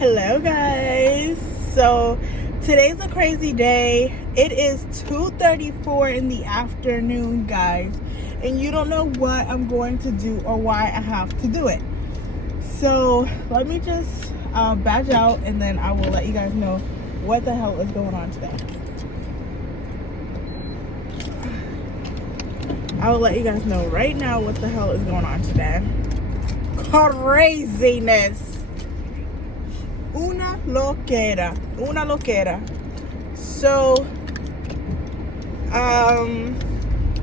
Hello guys. So today's a crazy day. It is 2:34 in the afternoon, guys, and you don't know what I'm going to do or why I have to do it. So let me just badge out, and then I will let you guys know what the hell is going on today. I will let you guys know right now what the hell is going on today. Craziness. Una loquera. So,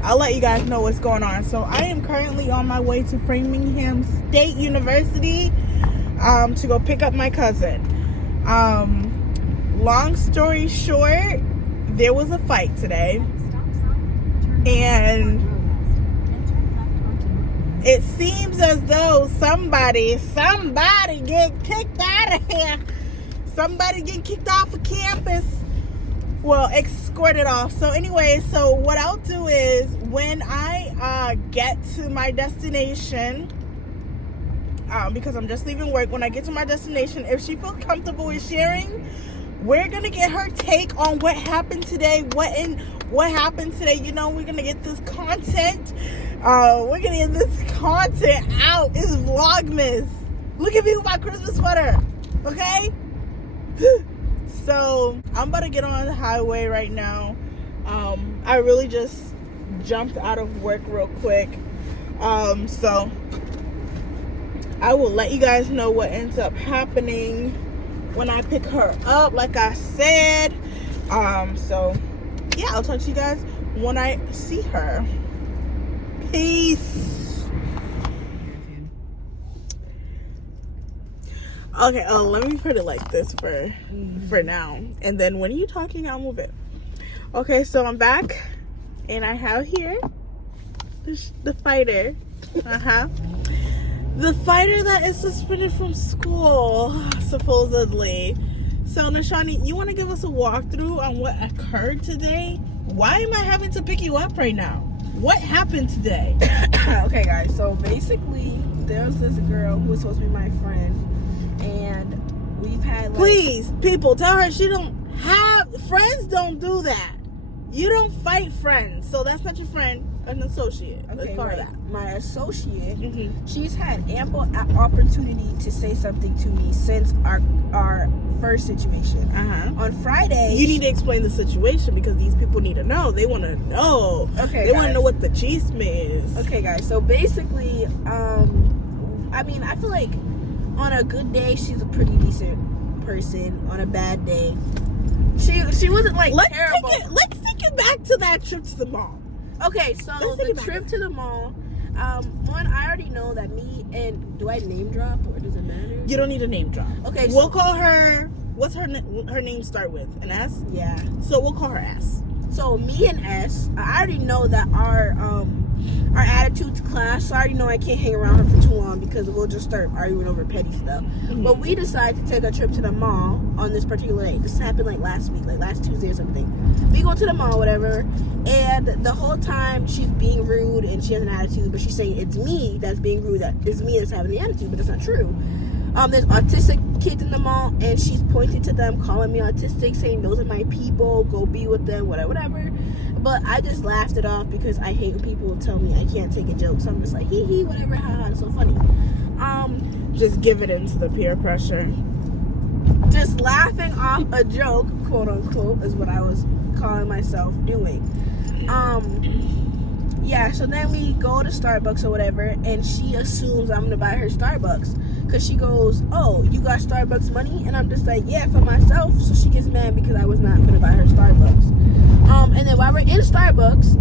I'll let you guys know what's going on. So, I am currently on my way to Framingham State University to go pick up my cousin. Long story short, there was a fight today, and it seems as though somebody get kicked out of here. Somebody getting kicked off of campus. Well, escorted off. So anyway, so what I'll do is when I get to my destination, because I'm just leaving work, when I get to my destination, if she feels comfortable with sharing, we're gonna get her take on what happened today. What happened today? You know, we're gonna get this content. We're gonna get this content out. It's Vlogmas. Look at me with my Christmas sweater. Okay? So I'm about to get on the highway right now. I really just jumped out of work real quick. So I will let you guys know what ends up happening when I pick her up, like I said. So yeah, I'll talk to you guys when I see her. Peace. Okay, let me put it like this for now, and then when you're talking, I'll move it. Okay, so I'm back, and I have here the fighter. The fighter that is suspended from school, supposedly. So, Nashani, you want to give us a walkthrough on what occurred today? Why am I having to pick you up right now? What happened today? Okay, guys, so basically, there's this girl who was supposed to be my friend, and we've had, like... Please, people, tell her she don't have... Friends don't do that. You don't fight friends, so that's not your friend, an associate. Okay, that's part of that. My associate, she's had ample opportunity to say something to me since our first situation. On Friday, you need to explain the situation because these people need to know. They want to know. Okay, they want to know what the chisme is. Okay, guys. So basically, I mean, I feel like on a good day, she's a pretty decent person. On a bad day, she wasn't like terrible. Let's take it back to that trip to the mall. Okay, so the trip to the mall. One, I already know that me and... Do I name drop or does it matter? You don't need a name drop. Okay, we'll call her... What's her name start with? An S? Yeah. So we'll call her S. So me and S, I already know that our attitudes clash. So I already know I can't hang around her for too long because we'll just start arguing over petty stuff. But we decided to take a trip to the mall on this particular day. This happened like last week, like last Tuesday or something. We go to the mall, whatever, and the whole time she's being rude and she has an attitude, but she's saying it's me that's being rude, that it's me that's having the attitude, but that's not true. There's autistic kids in the mall, and she's pointing to them, calling me autistic, saying those are my people, go be with them, whatever. But I just laughed it off because I hate when people tell me I can't take a joke. So I'm just like, hee, whatever, haha, it's so funny. Just give it into the peer pressure. Just laughing off a joke, quote unquote, is what I was calling myself doing. Yeah, so then we go to Starbucks or whatever, and she assumes I'm gonna buy her Starbucks. Because she goes, oh, you got Starbucks money? And I'm just like, yeah, for myself. So she gets mad because I was not gonna buy her Starbucks. And then while we're in Starbucks,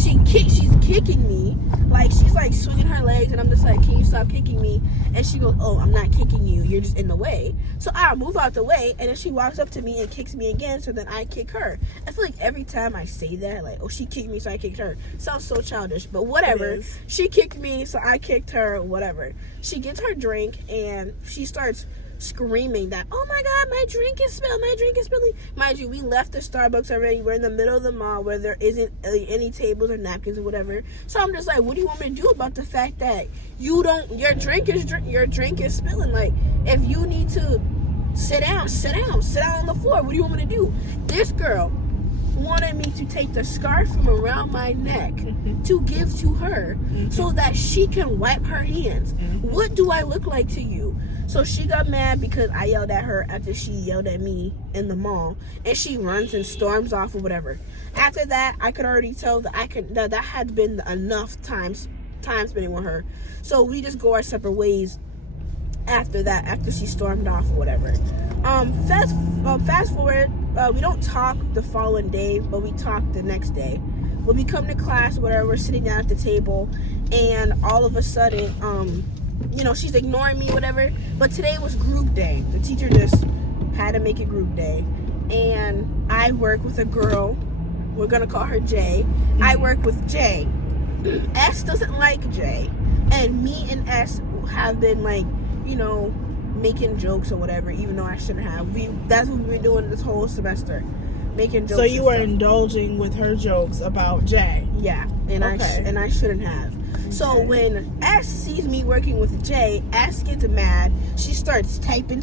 she's kicking me. Like, she's like swinging her legs, and I'm just like, can you stop kicking me? And she goes, oh, I'm not kicking you, you're just in the way. So I move out the way, and then she walks up to me and kicks me again, so then I kick her. I feel like every time I say that, like, oh, she kicked me, so I kicked her. Sounds so childish, but whatever. She kicked me, so I kicked her, whatever. She gets her drink, and she starts screaming that, oh my God, my drink is spilling. Mind you, we left the Starbucks already. We're in the middle of the mall where there isn't any tables or napkins or whatever. So I'm just like, what do you want me to do about the fact that your drink is spilling? Like, if you need to sit down on the floor. What do you want me to do? This girl wanted me to take the scarf from around my neck to give to her so that she can wipe her hands. What do I look like to you? So she got mad because I yelled at her after she yelled at me in the mall, and she runs and storms off or whatever. After that, I could already tell that had been enough time spending with her. So we just go our separate ways after that, after she stormed off or whatever. Fast forward, we don't talk the following day, but we talk the next day. When we come to class or whatever, we're sitting down at the table, and all of a sudden, she's ignoring me, whatever. But today was group day. The teacher just had to make it group day. And I work with a girl. We're going to call her Jay. I work with Jay. S doesn't like Jay. And me and S have been, making jokes or whatever, even though I shouldn't have. That's what we've been doing this whole semester. Making jokes. So you were indulging with her jokes about Jay. Yeah. And I shouldn't have. So when S sees me working with Jay, S gets mad. She starts typing.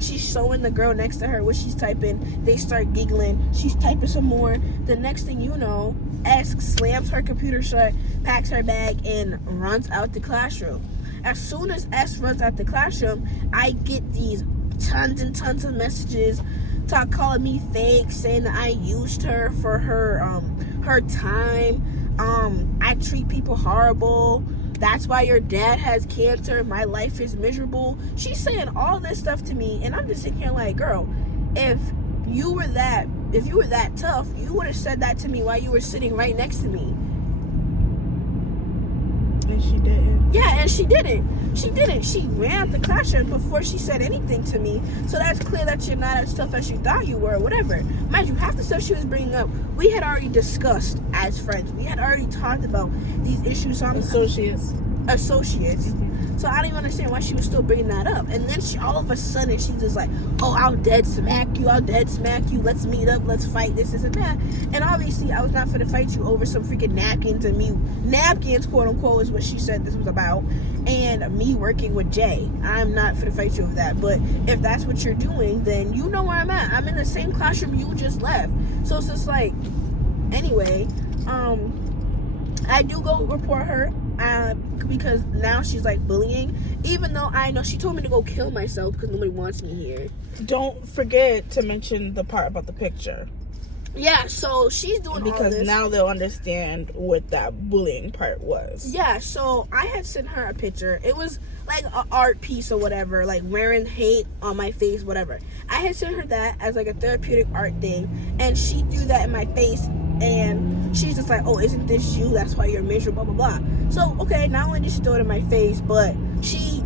She's showing the girl next to her what she's typing. They start giggling. She's typing some more. The next thing you know, S slams her computer shut, packs her bag, and runs out the classroom. As soon as S runs out the classroom, I get these tons and tons of messages calling me fake, saying that I used her for her time. I treat people horrible. That's why your dad has cancer. My life is miserable. She's saying all this stuff to me, and I'm just sitting here like, girl, if you were that tough, you would have said that to me while you were sitting right next to me. And she didn't. Yeah, and she didn't. She ran out the classroom before she said anything to me. So that's clear that you're not as tough as you thought you were, or whatever. Mind you, half the stuff she was bringing up, we had already discussed as friends. We had already talked about these issues. Associates. So I don't even understand why she was still bringing that up. And then all of a sudden, she's just like, oh, I'll dead smack you. Let's meet up. Let's fight this and that. And obviously, I was not going to fight you over some freaking napkins and me. Napkins, quote unquote, is what she said this was about. And me working with Jay. I'm not going to fight you over that. But if that's what you're doing, then you know where I'm at. I'm in the same classroom you just left. So it's just like, anyway, I do go report her. Because now she's like bullying, even though I know she told me to go kill myself because nobody wants me here. Don't forget to mention the part about the picture. Yeah, so she's doing because all this. Now they'll understand what that bullying part was. Yeah, so I had sent her a picture. It was like an art piece or whatever, like wearing hate on my face, whatever. I had sent her that as like a therapeutic art thing, and she threw that in my face, and she's just like, oh, isn't this you? That's why you're miserable, blah, blah, blah. So, okay, not only did she throw it in my face, but she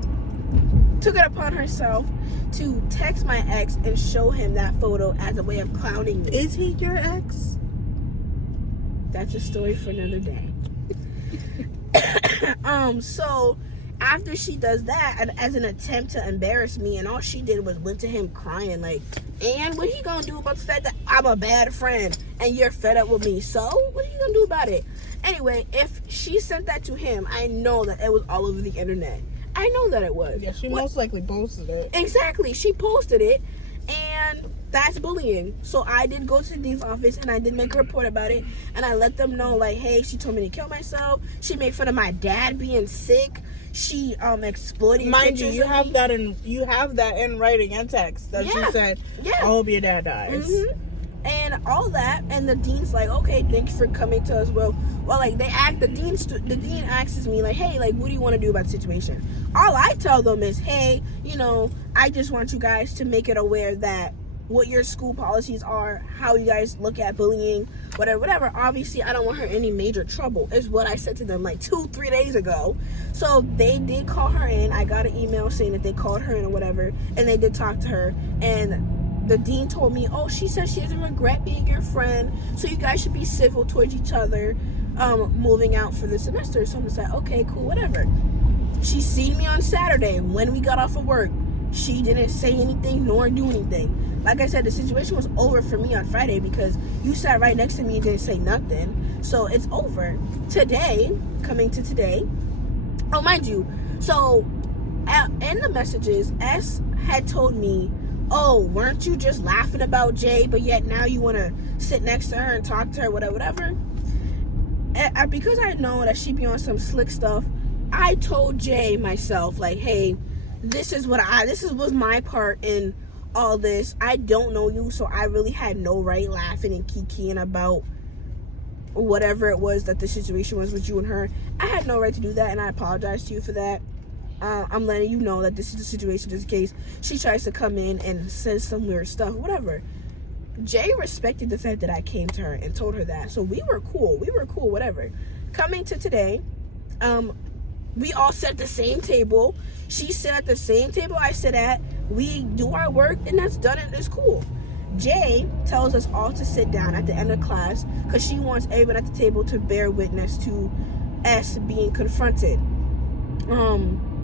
took it upon herself to text my ex and show him that photo as a way of clowning me. Is he your ex? That's a story for another day. So after she does that, and as an attempt to embarrass me, and all she did was went to him crying, like, and what he gonna do about the fact that I'm a bad friend and you're fed up with me? So what are you gonna do about it? Anyway, if she sent that to him, I know that it was all over the internet. I know that it was. Yeah, she most likely posted it. Exactly. She posted it, and that's bullying. So I did go to the dean's office, and I did make a report about it, and I let them know, like, hey, she told me to kill myself. She made fun of my dad being sick. She exploited. Mind you, you have that in writing and text that you said, I hope your dad dies. Mm-hmm. And all that, and the dean's like, okay, thank you for coming to us. Well, like the dean asks me, like, hey, like, what do you want to do about the situation? All I tell them is, hey, I just want you guys to make it aware that what your school policies are, how you guys look at bullying, whatever. Obviously, I don't want her in any major trouble, is what I said to them like 2-3 days ago. So they did call her in. I got an email saying that they called her in or whatever, and they did talk to her, and the dean told me, oh, she says she doesn't regret being your friend, so you guys should be civil towards each other moving out for the semester. So I'm just like, okay, cool, whatever. She seen me on Saturday when we got off of work she didn't say anything nor do anything. Like I said, the situation was over for me on Friday because you sat right next to me and didn't say nothing. So it's over. Today, coming to today, oh, mind you, so in the messages, S had told me, oh, weren't you just laughing about Jay, but yet now you want to sit next to her and talk to her, whatever. And because I know that she be on some slick stuff, I told Jay myself, like, hey, this was my part in all this. I don't know you, so I really had no right laughing and kikiing about whatever it was that the situation was with you and her. I had no right to do that, and I apologize to you for that. I'm letting you know that this is the situation just in case she tries to come in and says some weird stuff, whatever. Jay respected the fact that I came to her and told her that. So we were cool, whatever. Coming to today, we all sat at the same table. She sat at the same table I sit at. We do our work, and that's done, and it's cool. Jay tells us all to sit down at the end of class because she wants everyone at the table to bear witness to us being confronted.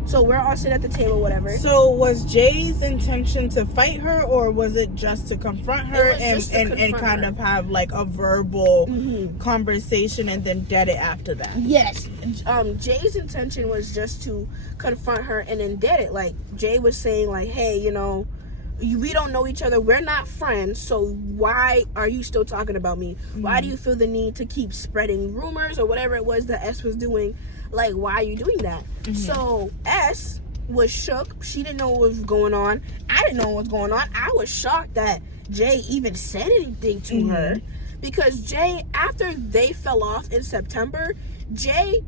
So we're all sitting at the table, whatever. So was Jay's intention to fight her, or was it just to confront her and kind of have like a verbal conversation and then dead it after that? Yes. Jay's intention was just to confront her and then dead it. Like, Jay was saying, like, hey, you know, we don't know each other. We're not friends. So why are you still talking about me? Why do you feel the need to keep spreading rumors or whatever it was that S was doing? Like, why are you doing that? So S was shook. She didn't know what was going on. I didn't know what was going on. I was shocked that Jay even said anything to her, because Jay, after they fell off in September, Jay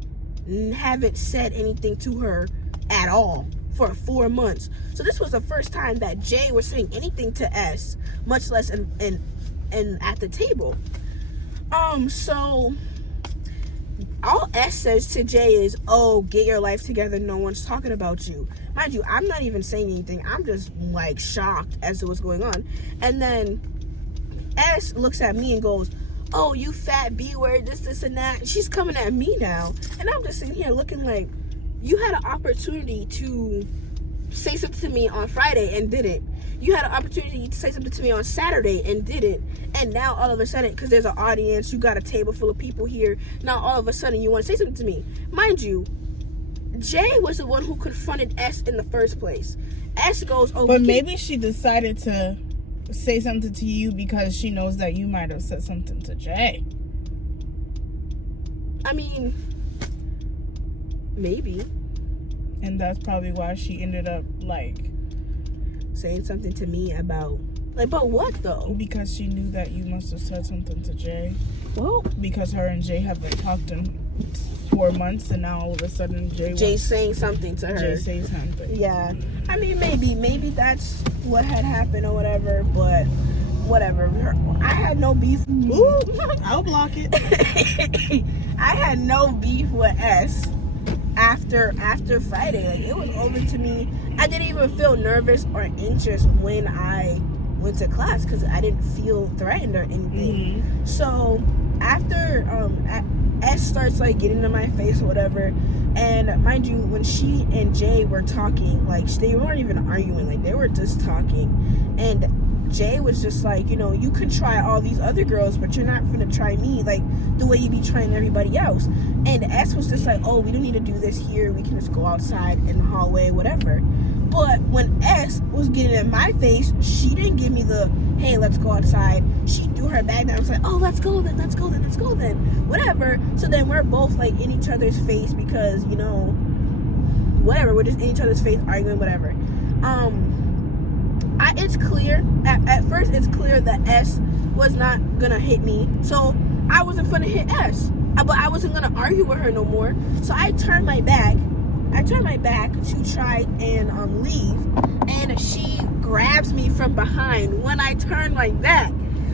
haven't said anything to her at all for 4 months. So this was the first time that Jay was saying anything to S, much less in at the table. So all S says to Jay is, oh, get your life together, no one's talking about you. Mind you, I'm not even saying anything. I'm just like shocked as to what's going on. And then S looks at me and goes, oh, you fat B-word, this and that. She's coming at me now. And I'm just sitting here looking like, you had an opportunity to say something to me on Friday and didn't. You had an opportunity to say something to me on Saturday and didn't. And now all of a sudden, because there's an audience, you got a table full of people here, now all of a sudden you want to say something to me. Mind you, Jay was the one who confronted S in the first place. S goes, oh, but maybe she decided to say something to you because she knows that you might have said something to Jay. I mean, maybe. And that's probably why she ended up like saying something to me about, like, about what though? Because she knew that you must have said something to Jay. Well, because her and Jay haven't talked in 4 months, and now all of a sudden Jay's saying something to her. Jay saying something. Yeah. I mean, maybe that's what had happened or whatever, but whatever. I had no beef. Ooh, I'll block it. I had no beef with S after Friday. Like, it was over to me. I didn't even feel nervous or anxious when I went to class because I didn't feel threatened or anything. So after S starts like getting in my face or whatever, and mind you, when she and Jay were talking, like, they weren't even arguing, like, they were just talking, and Jay was just like, you know, you could try all these other girls, but you're not gonna try me like the way you be trying everybody else. And S was just like, oh, we don't need to do this here, we can just go outside in the hallway, whatever. But when S was getting in my face, she didn't give me the, hey, let's go outside. She threw her bag down and was like, oh, let's go then, whatever. So then we're both like in each other's face because, you know, whatever, we're just in each other's face arguing, whatever. It's clear, at first it's clear that S was not gonna hit me, so I wasn't gonna hit S, but I wasn't gonna argue with her no more. So I turned my back to try and leave, and she grabs me from behind when I turn like that.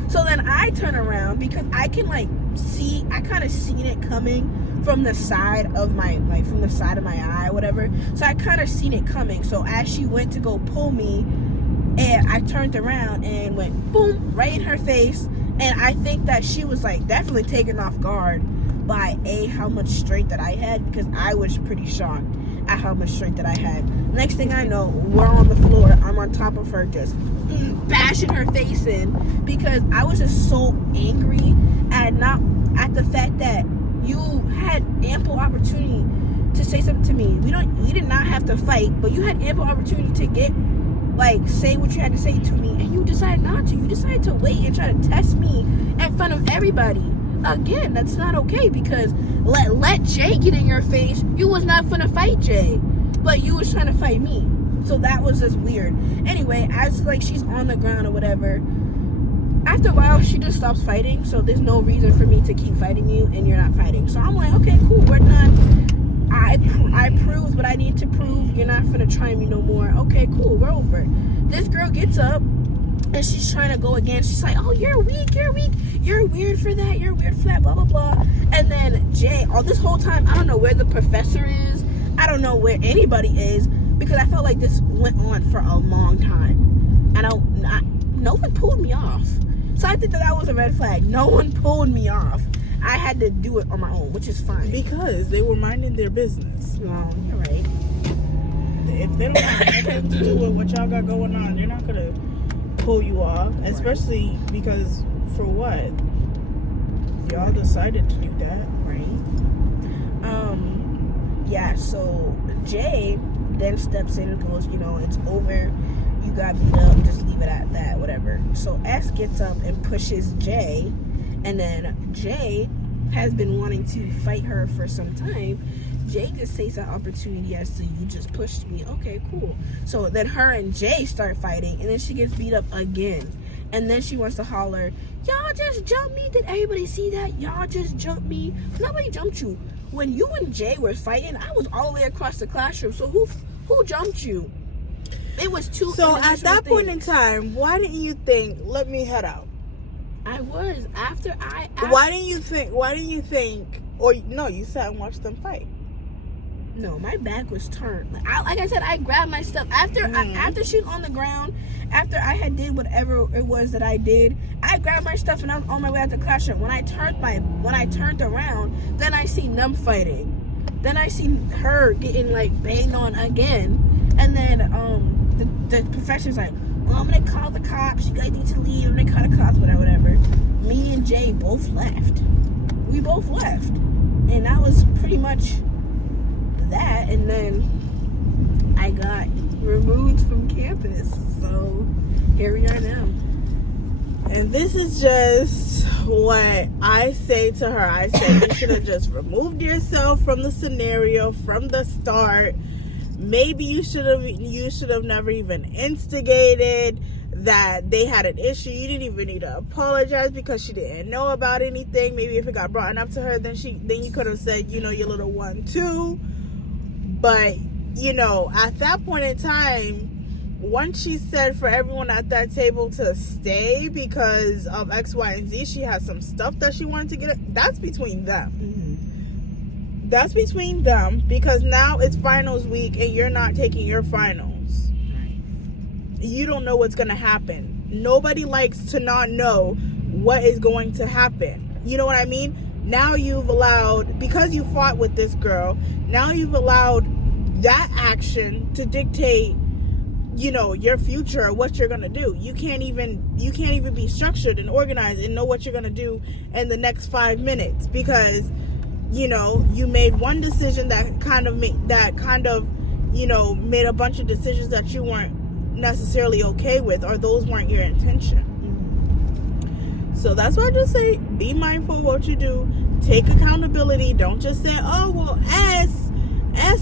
So then I turn around because I can like see, I kind of seen it coming from the side of my, like, from the side of my eye, whatever. So I kind of seen it coming. So as she went to go pull me, and I turned around and went boom right in her face. And I think that she was like definitely taken off guard by how much strength that I had, because I was pretty shocked at how much strength that I had. Next thing I know, we're on the floor. on top of her, just bashing her face in, because I was just so angry at the fact that you had ample opportunity to say something to me. We did not have to fight, but you had ample opportunity to say what you had to say to me, and you decided not to. You decided to wait and try to test me in front of everybody. Again, that's not okay, because let Jay get in your face. You was not finna fight Jay, but you was trying to fight me. So that was just weird. Anyway, as she's on the ground or whatever, after a while she just stops fighting, so there's no reason for me to keep fighting you, and you're not fighting. So I'm like, okay, cool, we're done. I proved what I need to prove. You're not finna try me no more. Okay, cool, we're over. This girl gets up and she's trying to go again. She's like, oh, you're weak, you're weird for that, blah blah blah. And then Jay, all this whole time, I don't know where the professor is, I don't know where anybody is, because I felt like this went on for a long time, and no one pulled me off. So I think that was a red flag. No one pulled me off. I had to do it on my own, which is fine. Because they were minding their business. Well, you're right. If they don't have nothing to do with what y'all got going on, they're not going to pull you off. Especially because, for what? Y'all decided to do that. Right. Yeah, so Jay then steps in and goes, it's over. You got beat up. Just leave it at that, whatever. So S gets up and pushes Jay. And then Jay has been wanting to fight her for some time. Jay just takes that opportunity as to, you just pushed me. Okay, cool. So then her and Jay start fighting, and then she gets beat up again. And then she wants to holler, y'all just jumped me. Did everybody see that? Y'all just jumped me. Nobody jumped you. When you and Jay were fighting, I was all the way across the classroom. So who jumped you? It was two. So at that point in time, why didn't you think, let me head out? I was Why didn't you think? Or no, you sat and watched them fight. No, my back was turned. Like I said, I grabbed my stuff after she was on the ground. After I had did whatever it was that I did, I grabbed my stuff and I was on my way out the classroom. When I turned around, then I seen them fighting. Then I seen her getting banged on again, and then the professor's like, well, I'm gonna call the cops. You guys need to leave. I'm gonna call the cops, whatever. Me and Jay both left. We both left. And that was pretty much that. And then I got removed from campus. So here we are now. And this is just what I say to her. I say you should have just removed yourself from the scenario from the start. Maybe you should have never even instigated that they had an issue. You didn't even need to apologize because she didn't know about anything. Maybe if it got brought up to her, then you could have said, your little 1-2. But at that point in time, once she said for everyone at that table to stay because of X, Y, and Z, she has some stuff that she wanted to get. That's between them. Mm-hmm. That's between them, because now it's finals week and you're not taking your finals. You don't know what's going to happen. Nobody likes to not know what is going to happen. You know what I mean? Now you've allowed, because you fought with this girl, now you've allowed that action to dictate, your future or what you're going to do. You can't even be structured and organized and know what you're going to do in the next 5 minutes, because you made one decision that kind of made a bunch of decisions that you weren't necessarily okay with, or those weren't your intention. So that's why I just say, be mindful of what you do. Take accountability. Don't just say, oh, well, S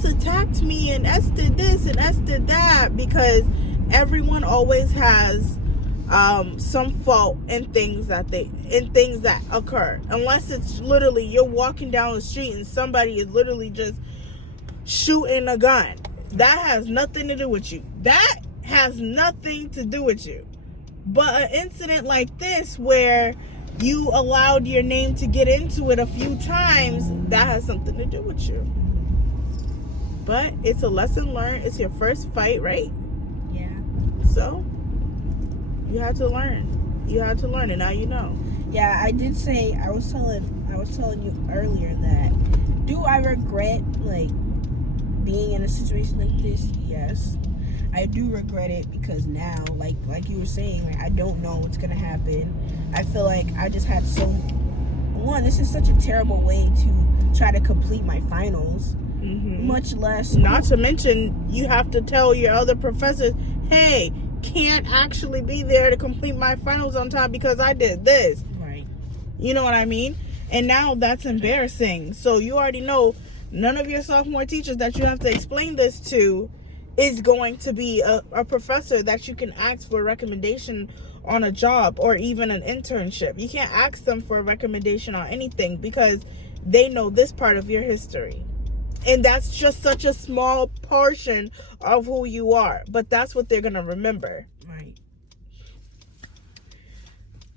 attacked me and S did this and S did that, because everyone always has some fault in things that occur, unless it's literally you're walking down the street and somebody is literally just shooting a gun. That has nothing to do with you. But an incident like this, where you allowed your name to get into it a few times, that has something to do with you. But it's a lesson learned. It's your first fight, right? Yeah. So you have to learn. And now you know. Yeah, I did say, I was telling you earlier that, do I regret being in a situation like this? Yes. I do regret it because now, like you were saying, like, I don't know what's gonna happen. I feel like I just had this is such a terrible way to try to complete my finals. Much less. Not to mention, you have to tell your other professors, hey, can't actually be there to complete my finals on time because I did this. Right. You know what I mean? And now that's embarrassing. So you already know none of your sophomore teachers that you have to explain this to is going to be a professor that you can ask for a recommendation on a job or even an internship. You can't ask them for a recommendation on anything because they know this part of your history. And that's just such a small portion of who you are. But that's what they're going to remember. Right.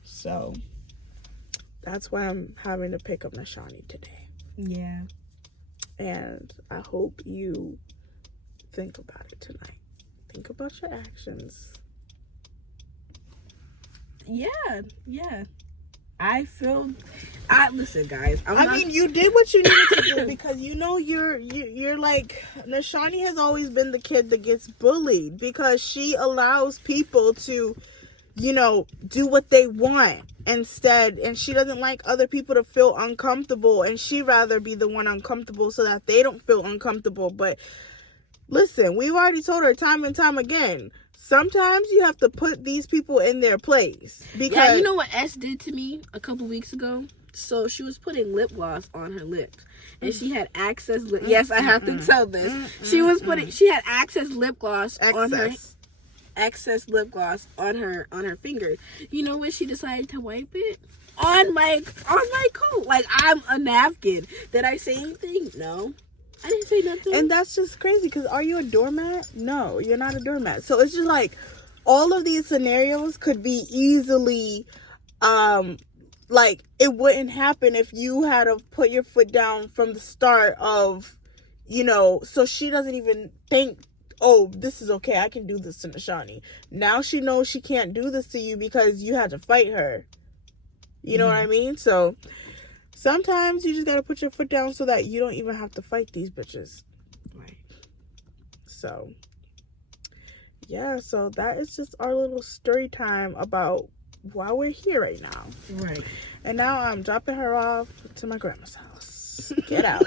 So that's why I'm having to pick up Nashani today. Yeah. And I hope you think about it tonight. Think about your actions. Yeah. Listen, guys. You did what you needed to do because you know you're like, Nashani has always been the kid that gets bullied because she allows people to, do what they want instead, and she doesn't like other people to feel uncomfortable, and she'd rather be the one uncomfortable so that they don't feel uncomfortable. But listen, we've already told her time and time again, sometimes you have to put these people in their place. Because yeah, you know what S did to me a couple weeks ago? So she was putting lip gloss on her lips, and she had access. Yes, I have to tell this. She had access lip gloss on her. Excess lip gloss on her finger. You know when she decided to wipe it? On my coat. Like, I'm a napkin. Did I say anything? No. I didn't say nothing. And that's just crazy because are you a doormat? No, you're not a doormat. So it's just like all of these scenarios could be easily like it wouldn't happen if you had to put your foot down from the start of, so she doesn't even think, oh, this is okay, I can do this to Nashani. Now she knows she can't do this to you because you had to fight her. You know what I mean? So sometimes you just gotta put your foot down so that you don't even have to fight these bitches. Right. So, yeah, so that is just our little story time about why we're here right now. Right. And now I'm dropping her off to my grandma's house. Get out.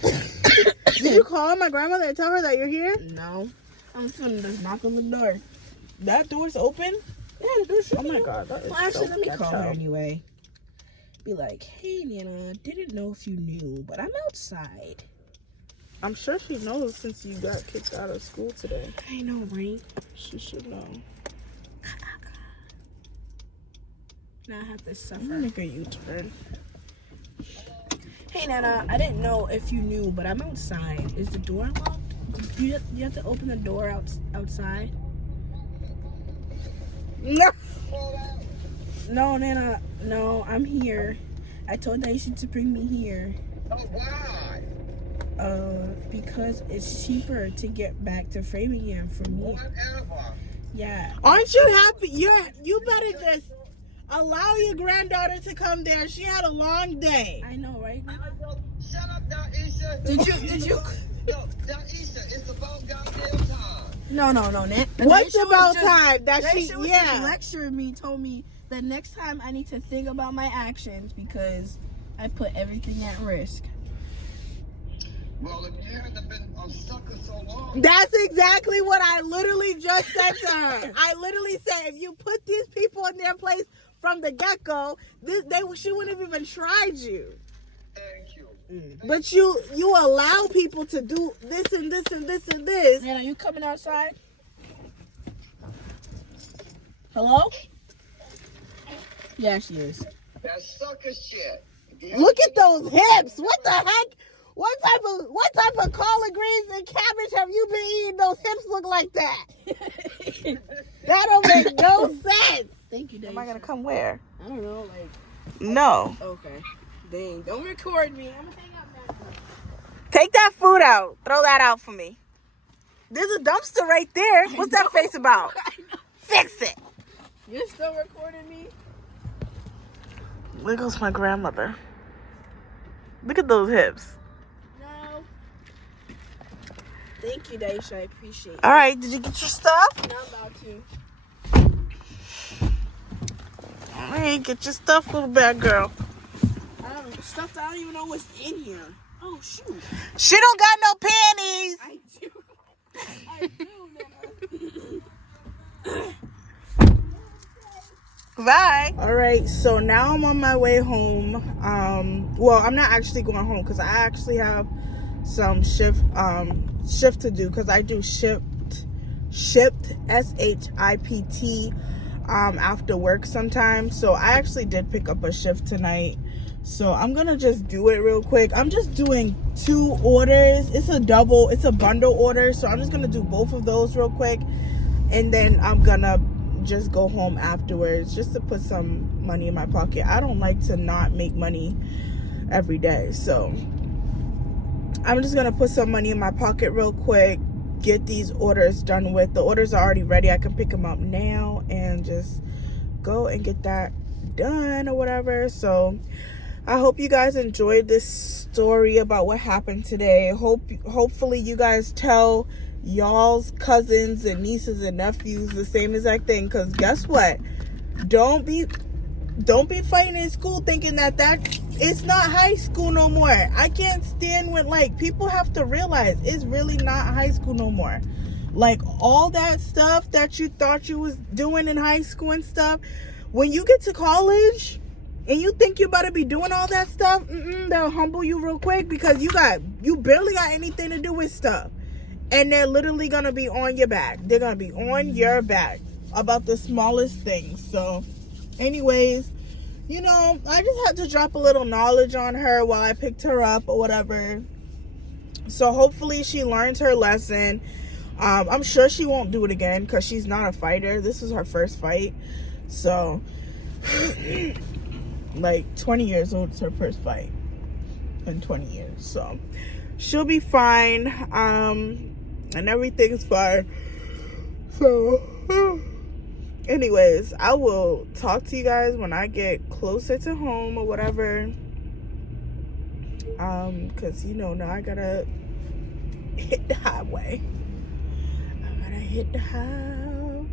Did you call my grandmother and tell her that you're here? No. I'm just gonna just knock on the door. That door's open? Yeah, the door's open. Oh my god, that is well, actually, so let me call her ghetto. anyway. Be like, hey, Nana, didn't know if you knew, but I'm outside. I'm sure she knows since you got kicked out of school today. I know, right? She should know. Now I have to suffer. I'm gonna make a U-turn. Hey, Nana, I didn't know if you knew, but I'm outside. Is the door locked? You have to open the door outside? No. No, Nana. No, I'm here. I told Daisy to bring me here. Oh, why? Because it's cheaper to get back to Framingham from me. Whatever. Yeah. Aren't you happy? You better just allow your granddaughter to come there. She had a long day. I know, right? Shut up, Daisha. Did you? No, Daisha, it's about goddamn time. No, Nat. What's Daisha about was just- time? That she, Daisha was yeah. just lecturing me, told me that next time I need to think about my actions because I put everything at risk. Well, if you hadn't been a sucker so long. That's exactly what I literally just said to her. I literally said, if you put these people in their place from the get-go, she wouldn't have even tried you. Thank you. But you allow people to do this and this and this and this. Nana, you coming outside? Hello? Yeah, she is. That sucker shit. Look at those hips. What the heck? What type of collard greens and cabbage have you been eating? Those hips look like that. That don't make no sense. Thank you, Daisha. Am I gonna come where? I don't know, like. No. Okay. Dang, don't record me. I'm gonna hang out back. Take that food out. Throw that out for me. There's a dumpster right there. What's that face about? Fix it. You're still recording me? There goes my grandmother. Look at those hips. No. Thank you, Daisha. I appreciate it. All right, did you get your stuff? Now I'm about to. All right, get your stuff, little bad girl. Stuff that I don't even know what's in here. Oh, shoot. She don't got no panties. I do. I do, Nana. Bye. All right, so now I'm on my way home. Well, I'm not actually going home because I actually have some shift to do because I do shipped SHIPT after work sometimes. So I actually did pick up a shift tonight. So I'm gonna just do it real quick. I'm just doing 2 orders. It's a bundle order. So I'm just gonna do both of those real quick, and then I'm gonna just go home afterwards just to put some money in my pocket. I don't like to not make money every day, so I'm just gonna put some money in my pocket real quick, get these orders done with. The orders are already ready. I can pick them up now and just go and get that done or whatever. So I hope you guys enjoyed this story about what happened today. Hopefully you guys tell y'all's cousins and nieces and nephews the same exact thing, because guess what, don't be fighting in school thinking that it's not high school no more. I can't stand when, like, people have to realize it's really not high school no more. Like, all that stuff that you thought you was doing in high school and stuff, when you get to college and you think you about to be doing all that stuff, they'll humble you real quick, because you barely got anything to do with stuff. And they're literally going to be on your back. They're going to be on your back about the smallest things. So, anyways, you know, I just had to drop a little knowledge on her while I picked her up or whatever. So, hopefully she learned her lesson. I'm sure she won't do it again because she's not a fighter. This is her first fight. So, like, 20 years old is her first fight in 20 years. So, she'll be fine. And everything's fine. So, anyways, I will talk to you guys when I get closer to home or whatever. Because, you know, now I gotta hit the highway. I gotta hit the highway.